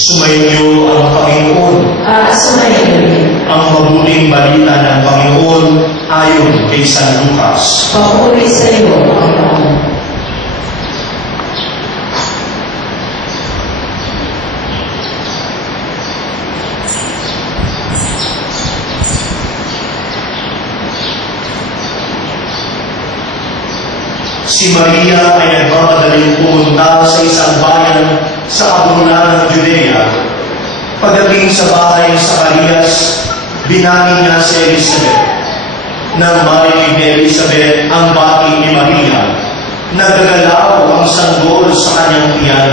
Sumainyo ang Panginoon. Sumainyo. Ang mabuting balita ng Panginoon ayon kay San Lucas. Papuri sa iyo, Panginoon. Si Maria ay nagmamadaling pumunta sa isang bayan sa kabulunan ng Judea. Pagdating sa bahay ni Zacarias, binati niya si Elizabeth. Nang marinig ni Elizabeth ang bati ni Maria, nagagalaw ang sanggol sa kanyang tiyan.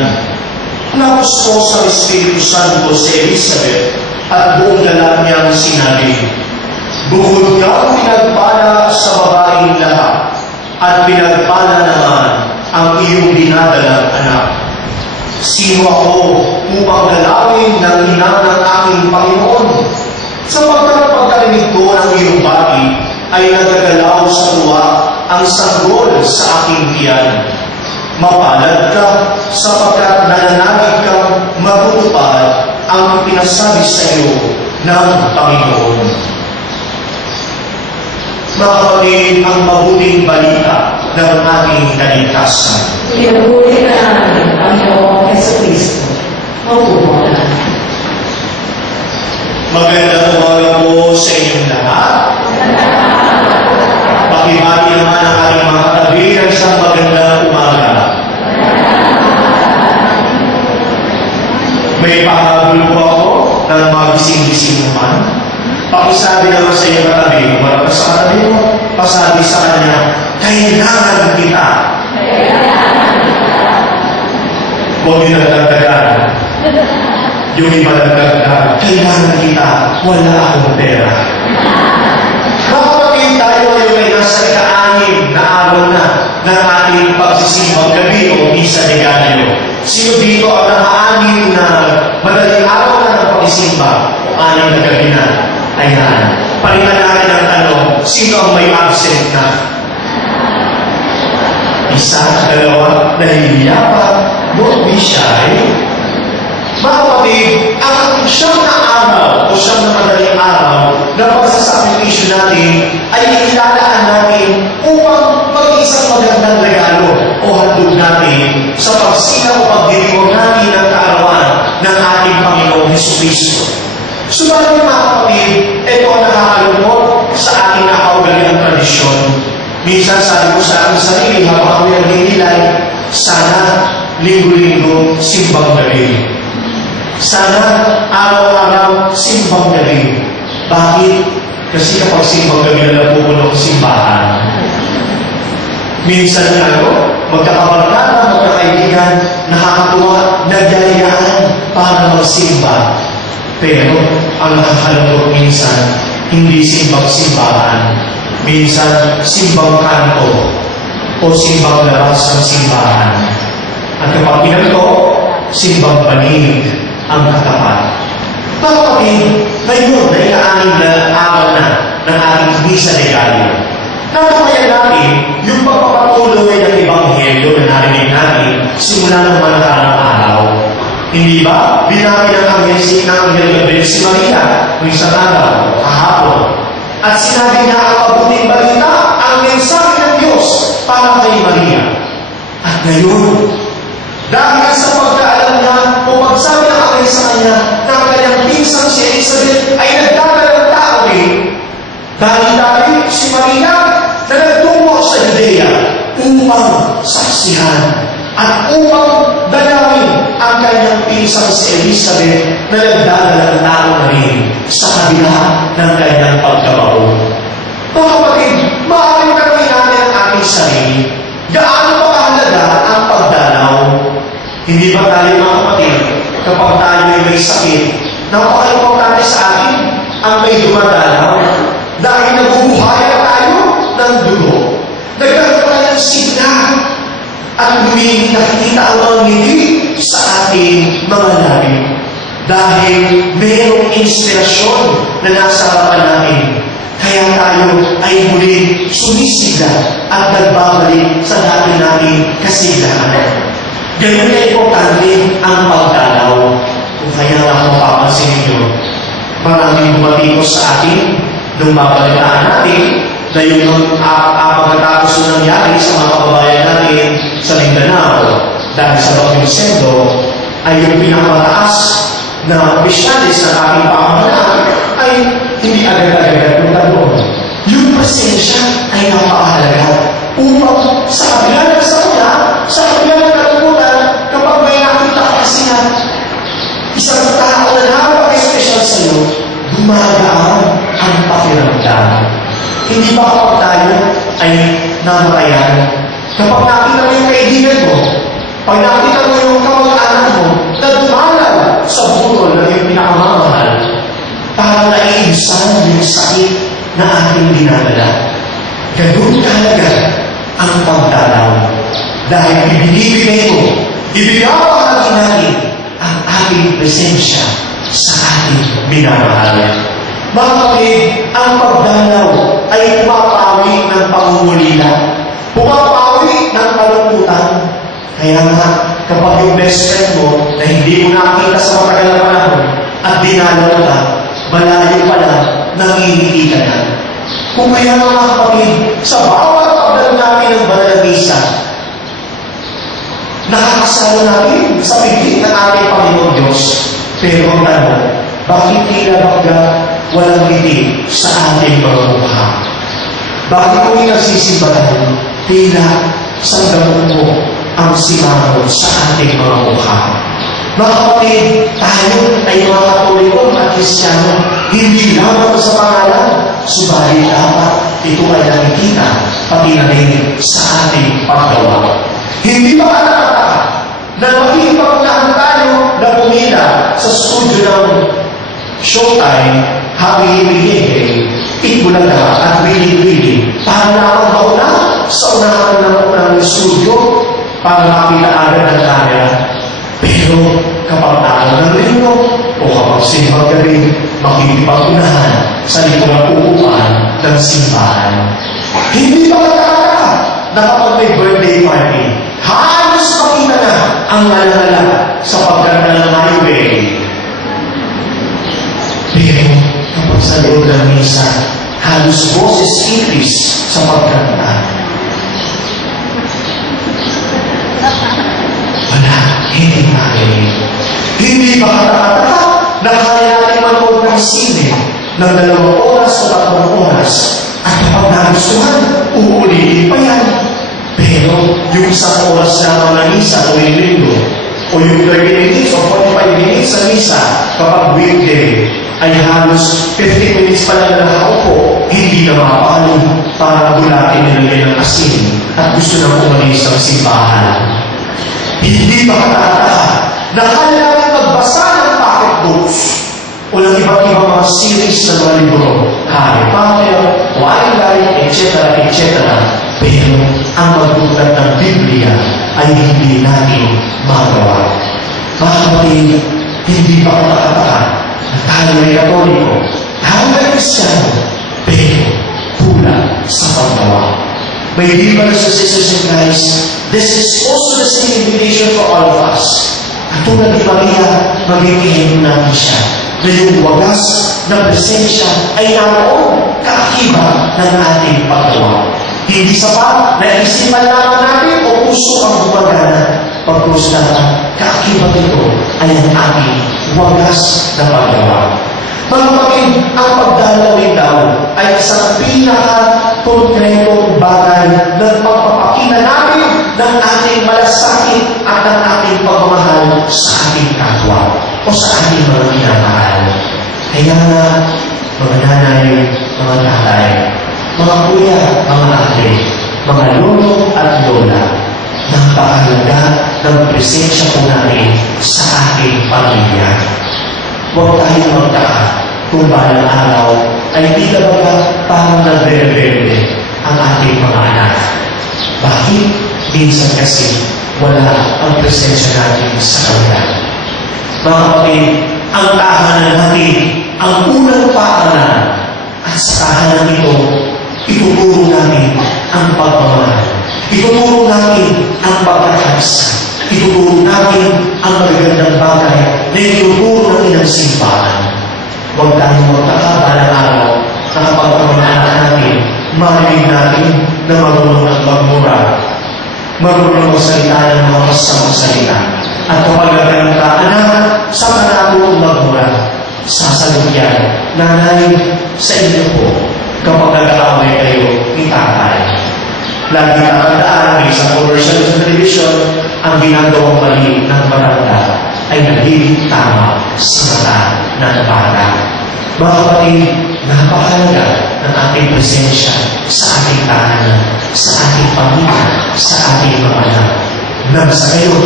Napusto sa Espiritu Santo si Elizabeth at buong lahat niyang sinabi, "Bukod kang pinagpala sa babaeng lahat, at pinagpala naman ang iyong dinadalang anak. Sino ako upang galawin ng ina ng aking Panginoon? Sapagkat pagkarinig ko ng iyong bati, ay nagagalaw sa tuwa ang sanggol sa aking tiyan. Mapalad ka sapagkat nananalig kang matutupad ang pinasabi sa iyo ng Panginoon." Mga kapatid, ang mabuting balita ng ating kaligtasan. Pinaguli ka namin, Panginoon Jesucristo. Maupo ka. Magandang umaga po sa inyong lahat. Pakibati naman ang ating mga katabi ng isang magandang umaga. May pahabol po ako ng magising-gising naman. Pakisabi naman sa iyo katabi, marami sa katabi mo, pasabi sa kanya, kailangan kita. Huwag yun nagdagdagan. Yung iba nagdagdagan, kailangan kita, wala akong pera. Kapatid tayo yung ay nasa ika-anim na araw na ng ating pagsisimbang gabi o misa de Gallo. Sino dito ang naka-anim na madaling araw na ng pagsisimba o anim na gabi na? Ayan. Palitan natin ang tanong, sino ang may absent na? Isa, dalawa, nahihiya pa, don't be shy. Mga kapatid, ang siyang na araw o siyang na madaling araw na pagsasakripisyo natin ay ilalaan natin upang mag-isang magandang regalo o handog natin sa pagsina o pagdiriwang natin ng kaarawan ng ating Panginoon Jesucristo. Subalit mga kapatid, ito ang nakakalungkot sa ating nakaugaliang tradisyon. Minsan sabi ko sa aking sarili, habang ako nagdidilay, sana linggo-linggo simbang gabi. Sana araw-araw simbang gabi. Bakit? Kasi kapag simbang gabi na napupuno ang simbahan. Minsan magkakabarkada, magkakaibigan, nakakatuwa, nagyayaan para magsimba. Pero ang nakakalungkot minsan, hindi simbang simbahan. Minsan, simbang kanto o simbang labas ng simbahan. At kapag pinagto, simbang panig ang katapat. Kapatid, ngayon na ika-anim na araw na ng ating misa de Gallo. Napakayan natin yung pagpapatuloy ng Ebanghelyo na narinig natin simula ng mga nakaraang araw. Hindi ba? Binabi ng Anghel Gabriel si Maria ng isang araw, kahapon. At sinabi niya ang mabuting balita, ang mensahe ng Diyos para kay Maria. At ngayon, dahil sa pagkaalam niya o pagsabi ng Anghel sa kanya na ang kanyang pinsang si Elizabeth ay nagdadalang tao rin, dahil si Maria na nagtungo sa Judea upang saksihan at upang dalawin ang kanyang pinsang si Elizabeth na nagdadalang tao na rin sa kabila ng kanyang pagkabaon. Mga kapatid, maaaring tanongin natin ang ating sarili, gaano pa kahalaga ang pagdalaw? Hindi ba tayo mga kapatid, kapag tayo ay may sakit, napaka-importante sa atin ang may dumadalaw dahil nabubuhayan tayo ng dugo. Nagkaroon tayo ng sigla at humingi nakikita ang mga ngiti sa ating mga labi. Dahil mayroong inspirasyon na nasa harapan natin. Kaya tayo ay muling sumisigla at nagbabalik sa dati nating kasiglahan. Ganyan na importante ang pagdalaw. Kung kaya nga kung mapapansin ninyo, maraming bumatikos sa atin nung mabalitaan natin na yung pagkatapos na nangyari sa mga kababayan natin sa Mindanao dahil sa Pag-Inosendo ay yung pinakamataas na opisyalis ng ating pamahalaan ay hindi agad-agad doon. Yung presensya ay napakahalaga upang sa kabila ng sakya, sa kabila ng kalungkutan, kapag may nakita kasi na isang tao na napaka-espesyal sa iyo, gumagaan ang pakiramdam. Hindi ba kapag tayo ay namatayan? Kapag nakita mo yung kaibigan mo, pag nakita mo yung kamag-anak mo, na dumalag sa burol na yung pinakamamahal, para naiinsan yung sakit na ating dinadala. Ganun kahalaga ang pagdalaw. Dahil ibinibigay mo, ibigawahagi natin ang ating presensya sa ating minamahal. Mga kapatid, ang pagdalaw ay pumapawi ng pangungulila, pumapawi ng kalungkutan. Kaya nga, kapag yung best friend mo na hindi mo nakita sa matagal na panahon at dinalaw ka, malayo pala, nangingiti ka na. Kung kaya mga kapatid, sa bawat pagdalo namin ng banal na misa, nakakasalo namin sa pigit ng ating Panginoon Diyos. Pero ang tanong, bakit tila baga walang ngiti sa ating mga mukha? Bakit kung inagsisimba tayo, tila sa gamot mo ang simangon sa ating mga mukha? Mga kapatid, tayo ay mga Katoliko at Kristiyano, hindi lamang sa pangalan, subalit dapat ito ay nakikita pati na rin sa ating paggawa. Hindi ba nakakata na makikipaglahan tayo na pumila sa studio ng Showtime, Happy Himigigay, Itbulaga at Wili-Wili para lamang mauna sa unahan ng unang studio para makita agad ng camera. Pero kapag araw ng linggo o kapag simbang gabi, makikipag-unahan sa likod ng upuan ng simbahan. Hindi ba nakakata na kapag may birthday party, halos makita na ang alala sa pagkanta ng highway. Pero kapag sa loob ng misa, halos boses increase sa pagkanta. Wala, hindi makinig. Hindi ba katakataka na kaya natin manood ng sine ng 2 oras o 3 oras at kapag nagustuhan, uulitin pa yan. Pero yung 1 oras naman na misa tuwing linggo o yung 30 minutes o 45 minutes sa misa kapag weekday ay halos 50 minutes pa lang na nakaupo, hindi na mapalo para gulatin nila ng asin at gusto na umalis sa simbahan. Hindi ba katataka na kaya natin magbasa ng pocketbooks o ng iba't ibang mga series sa mga libro, Harry Potter, Twilight, etc., etc. Pero ang magbulat ng Biblia ay hindi natin magawa. Mga kapatid, hindi ba katataka na tayo ay Katoliko, tayo ay Kristiyano, pero kulang sa paggawa. My dear brothers and sisters in Christ, this is also the same invitation for all of us. At tulad ni Maria, maging ehemplo natin siya na yung wagas na presensya ay naroon kaakibat ng ating paggawa. Hindi sapat na isipan lamang natin o puso ang gumagana. Pagpuso natin, kaakibat ito ay ang ating wagas na paggawa. Mga kapatid, ang pagdalawin daw ay isang pinaka-konkretong bagay na pagpapakita natin ng ating malasakit at ng ating pagmamahal sa ating kapwa o sa ating mga minamahal. Kaya nga, mga nanay, mga tatay, mga kuya, mga ate, mga lolo at lola, napakahalaga ng presensya po natin sa ating pamilya. Huwag tayong magtaka kung balang araw ay di talaga parang nagre-rebelde ang ating mga anak. Bakit? Minsan kasi wala ang presensya natin sa kanila. Mga kapatid, ang tahanan natin, ang unang paaralan at sa tahanan ito, ituturo namin ang pagmamahal. Ituturo namin ang pagkakasa. Ituturo namin ang magagandang bagay na ituturo huwag tayo magkakabalang araw na kapag ang mga anak natin, marinig natin na marunong at magmura, marunong magsalita ng mga masamang salita. At kapag nagtanong ka, anak, saan ka natutong magmura? Sasagot yan, nanay, sa inyo po, kapag nag-aaway kayo ni tatay. Lagi nakandaan ng isang commercial sa television, ang ginagawang mali ng matanda ay nagiging tama sa mata ng bata. Mga kapatid, napakalaga ng ating presensya sa ating tahanan, sa ating pamilya, sa ating mga anak. Nang sa ngayon,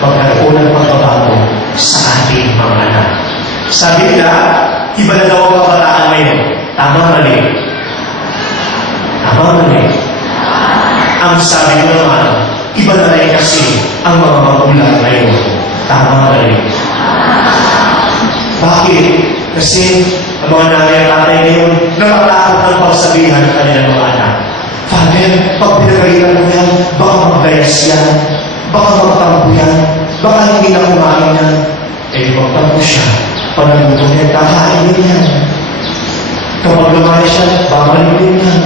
magkaroon ng pagbabago sa ating mga anak. Sabi nila, iba na daw ang kabataan ngayon. Tama mali. Tama mali. Ang sabi ko naman, iba na rin kasi ang mga magulang ngayon. Tama mali. Bakit? Kasi ang mga nanay at tatay ngayon, nakatakot ng pagsabihan ng kanilang mga anak. Father, pag pinagalitan mo yan, baka magdayas yan, baka magtampo yan, baka hindi na kumain yan. Eh, magtampo siya. Panaluto niya, kakain din yan. Kapag lumayan siya, babalik din yan.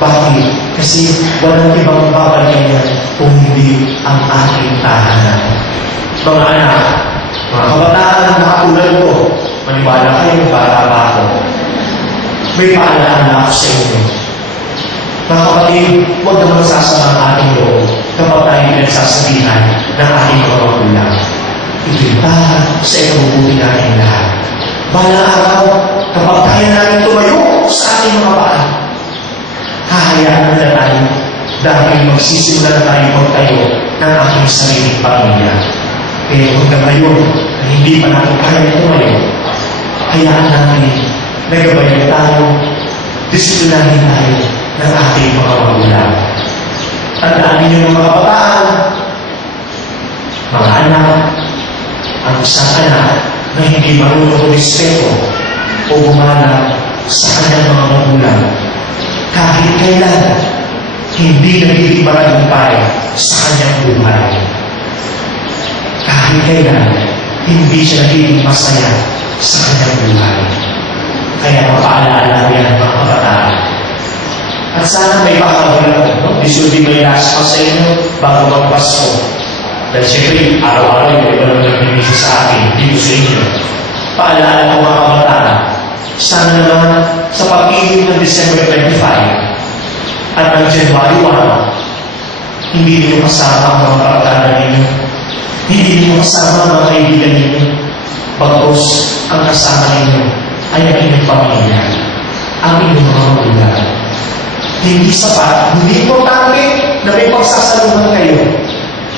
Bakit? Kasi walang ibang babalik yan kung hindi ang ating tahanan. Mga anak, mga kabataan na nakatulad ko, maniwala kayo, bata pa ako. May paalaan ako sa inyo. Mga kapatid, huwag naman sasama ang ating loob kapag tayo pinagsasabihan ng ating mga magulang. Ibintahan sa ikabubuti natin lahat. Balang araw, kapag kaya natin tumayo sa ating mga paa, hahayaan na tayo dahil magsisimula na tayo magtayo ng ating sariling pamilya. Pero hanggang ngayon, hindi pa natin kaya tumayo, hayaan natin, nagabayan tayo, disiplinahin tayo ng ating mga magulang. Tandaan ninyo ng mga kabataan, mga anak, ang isang anak na hindi marunong respeto o gumana sa kanyang mga magulang, kahit kailan, hindi nagiging matagumpay sa kanyang buhay. Kahit kailan, hindi siya nagiging masaya sa kanyang buhay. Kaya mapaalala yan mga kabataan. At sana may pakagalan ko. This will be my last pa sa inyo bago magpasko. Dahil siyempre, araw-araw yung iba naman nagbibisa sa akin, dito sa inyo. Paalala ko mga kabataan, sana naman sa pag-ibig ng December 25 at ng January 1, hindi niyo kasama ang mga kabataan ninyo. Hindi niyo kasama ang mga kaibigan ninyo. Bagos ang kasama ninyo ay ang inyong pamilya, ang inyong mga magulang. Hindi sapat, hindi importante na may pagsasaluhan kayo.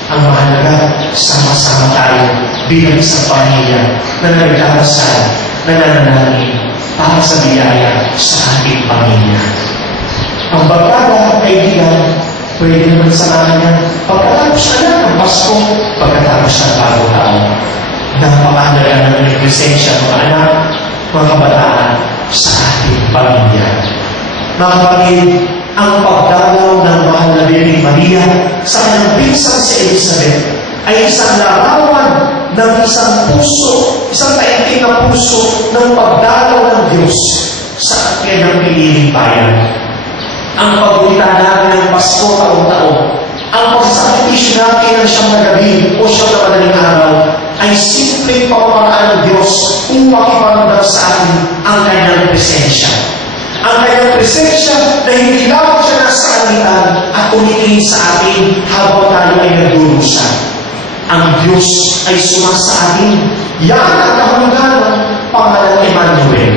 Ang mahalaga, sama-sama tayo bilang isang pamilya na nagdarasal, na nananalangin para sa biyaya sa ating pamilya. Ang barkada, kaibigan, pwede naman samahan niya pagkatapos na ng Pasko, pagkatapos ng bagong taon. Napakahalaga ng presensya ng mga anak, mga kabataan sa ating pamilya. Mga kapatid, ang pagdalaw ng mahal na Birheng Maria sa kanyang pinsang si Elizabeth ay isang larawan ng isang puso, isang taimtim na puso ng pagdalaw ng Diyos sa kanyang piniling bayan. Ang pagpunta natin ng Pasko taon-taon, ang pagsasakripisyo natin ng siyang na gabi o siyang na madaling araw ay simpleng pamamaraan ng Diyos upang iparamdam sa atin ang kanyang presensya. Ang kanyang presensya na hindi lamang siya nasa kanitan at tumitingin sa atin habang tayo ay nagdurusa. Ang Diyos ay sumasa atin. Yan ang kahulugan ng pangalan Emmanuel.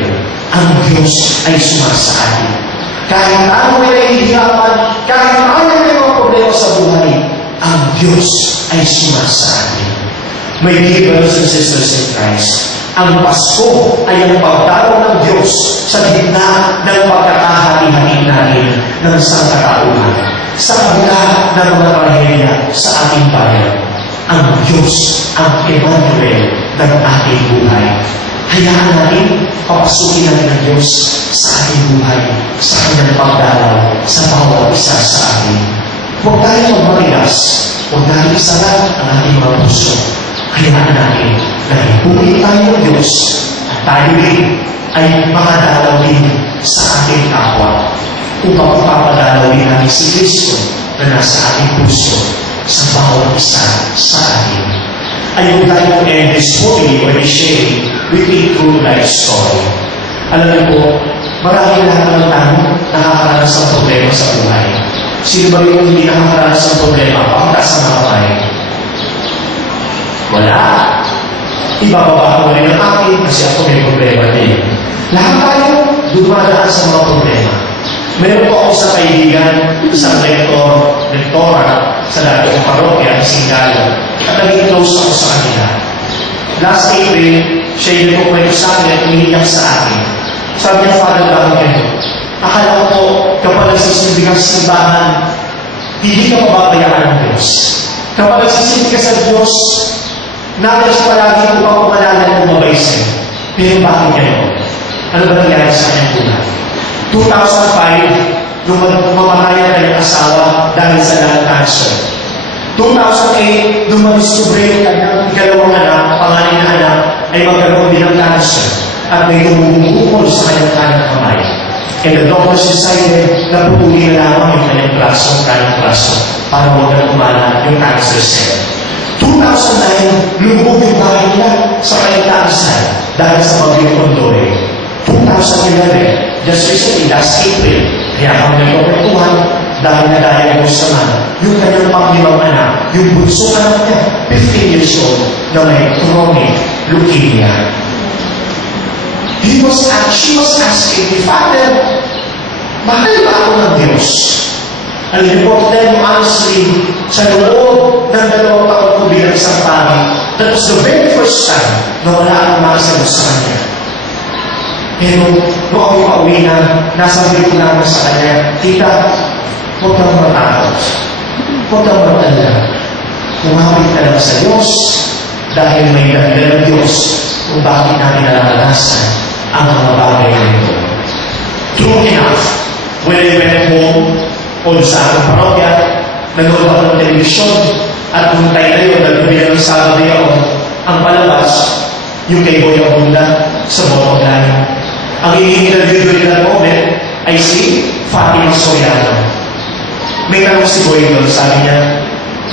Ang Diyos ay sumasa atin. Kahit tayo ay nahihirapan, kahit tayo ay may mga problema sa buhay, ang Diyos ay sumasa atin. My dear brothers and sisters in Christ, ang Pasko ay ang pagdalaw ng Diyos sa gitna ng pagkakahati-hati natin ng sangkatauhan, sa kabila ng mga trahedya sa ating bayan. Ang Diyos ang Emmanuel ng ating buhay. Hayaan natin papasukin natin ng Diyos sa ating buhay, sa kanyang pagdalaw sa bawat isa sa atin. Huwag tayo magmarilas, huwag natin isalat ang ating mga puso. Hayaan natin na ipuli tayo ng Diyos at tayo rin ay makadalaw din sa ating kapwa upang ipapadalaw din natin si Kristo na nasa ating puso sa bawat isa sa atin. I would like to end this holy or this sharing with a true life story. Alam niyo po, marami lahat ng tayo nakakaranas ng problema sa buhay. Sino ba yung hindi nakakaranas ng problema? Pakita sa mga kamay. Wala. Ibababa ko rin ang akin kasi ako may problema din. Lahat tayo dumadaan sa mga problema. Meron po ako sa kaibigan, isang rektora sa dati kong parokya, Singalo, at naging close ako sa kanila. Last April, siya yung nagkukwento sa akin at umiiyak sa akin. Sabi niya, Father, bakit ganito? Akala ko po, kapag nagsisilbi ka sa simbahan, hindi ka mababayaan ng Diyos. Kapag nagsisilbi ka sa Diyos, nais palagi upang pumalala ng mabay sa'yo. Pero bakit ganito? Ano ba nangyari sa kanyang buhay? 2005, nung mamamatay ang kanyang asawa dahil sa lung cancer. 2008, nung madiskubre yung kanyang ikalawang anak, pangalan na anak, ay magkaroon din ng cancer at may tumubukol sa kanyang kanang kamay. And the doctors decided na pupuli na lamang yung kanyang kanang braso para huwag na kumala yung cancer cell. 2009, lumubog yung bahay nila sa kanyang cancer dahil sa bagyong Ondoy. 2011, just recently, last April, kaya kami nagpapatuhan dahil na-diagnose naman yung kanyang panglimang anak, yung bunso anak niya, 15 years old, na may chronic leukemia. She was asking me, Father, mahal ba ako ng Diyos? I'll report them honestly, sa loob ng 2 taon ko bilang isang pari, that was the very first time na wala akong makasagot sa kanya. Pero, nung ako pauwi na, nasabi ko naman sa kanya, Tita, huwag kang matakot. Huwag kang matala. Kumapit ka lang sa Diyos dahil may dahilan ng Diyos kung bakit natin nararanasan ang mga bagay na ito. True enough, when I went home, o sa aking parokya, nanood ako ng television, at nung tayo na yun, nagbilang ng Sabado ako, ang palabas, yung kay Boy Abunda sa bottom line. Ang i-interview doon na moment ay si Fatima Soriano. May tanong si Boy doon, sabi niya,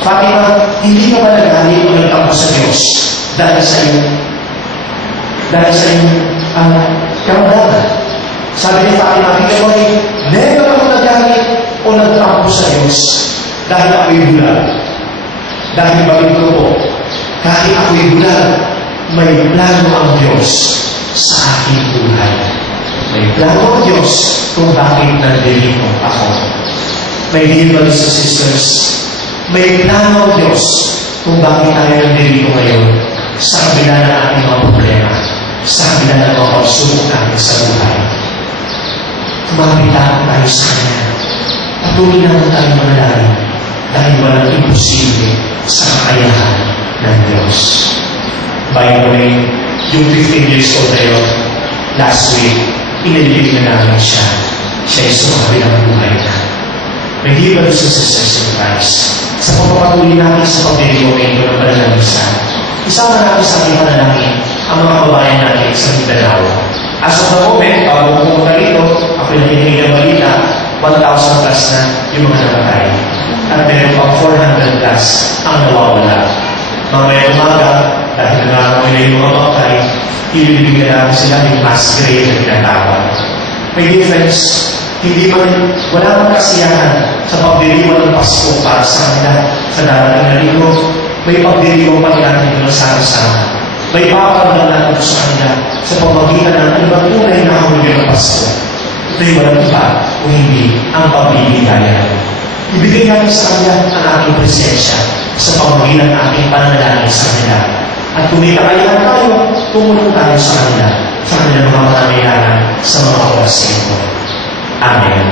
Fatima, hindi ka ba nagalit o nagtampo sa Diyos dahil sa iyong kamalaman? Sabi ni Fatima, Boy, never ako nagalit o nagtampo sa Diyos dahil ako'y bulag. Dahil bagay ko po, kahit ako'y bulag, may plano ang Diyos sa aking buhay. May plano ang Diyos kung bakit nandito ako. My dear brothers and sisters, may plano ang Diyos kung bakit tayo nandito ngayon sa kabila ng ating mga problema, sa kabila ng mga pagsubok natin sa buhay. Kumapit tayo sa Kanya. Patuloy naman tayo manalangin dahil walang imposible sa kakayahan ng Diyos. By the way, yung 15 years old na yun, last week, inilibig na namin siya. Siya ay sumabi ng buhay na. My dear brothers and sisters in Christ, sa pagpapatuloy natin sa pagdiriwamento ng panalangin, isama natin sa ating panalangin ang mga kababayan natin sa Mindanao. As of the moment, bago pumunta rito, ako nakinig ng balita, 1,000 plus na yung mga namatay. At meron pang 400 plus ang nawawala. Mamaya umaga, dahil nangangamoy na yung mga bangkay, ilibigyan natin sila yung mass grave na tinatawag. My dear friends, wala mang kasiyahan sa pagdiriwang ng Pasko para sa kanila sa darating na linggo. May pagdiriwang pa natin ng sama-sama. May paparamdam natin sa kanila sa pamagitan ng ibang tunay na kahulugan ng Pasko. Ito'y walang iba kung hindi ang pagbibigayan. Ibigay natin sa kanila ang ating presensya sa pamagitan ng ating pananalangin sa kanila. At kung may kakayahan tayo, tumulong tayo sa kanila, sa kanilang mga pangangailangan sa mga oras ito. Amen.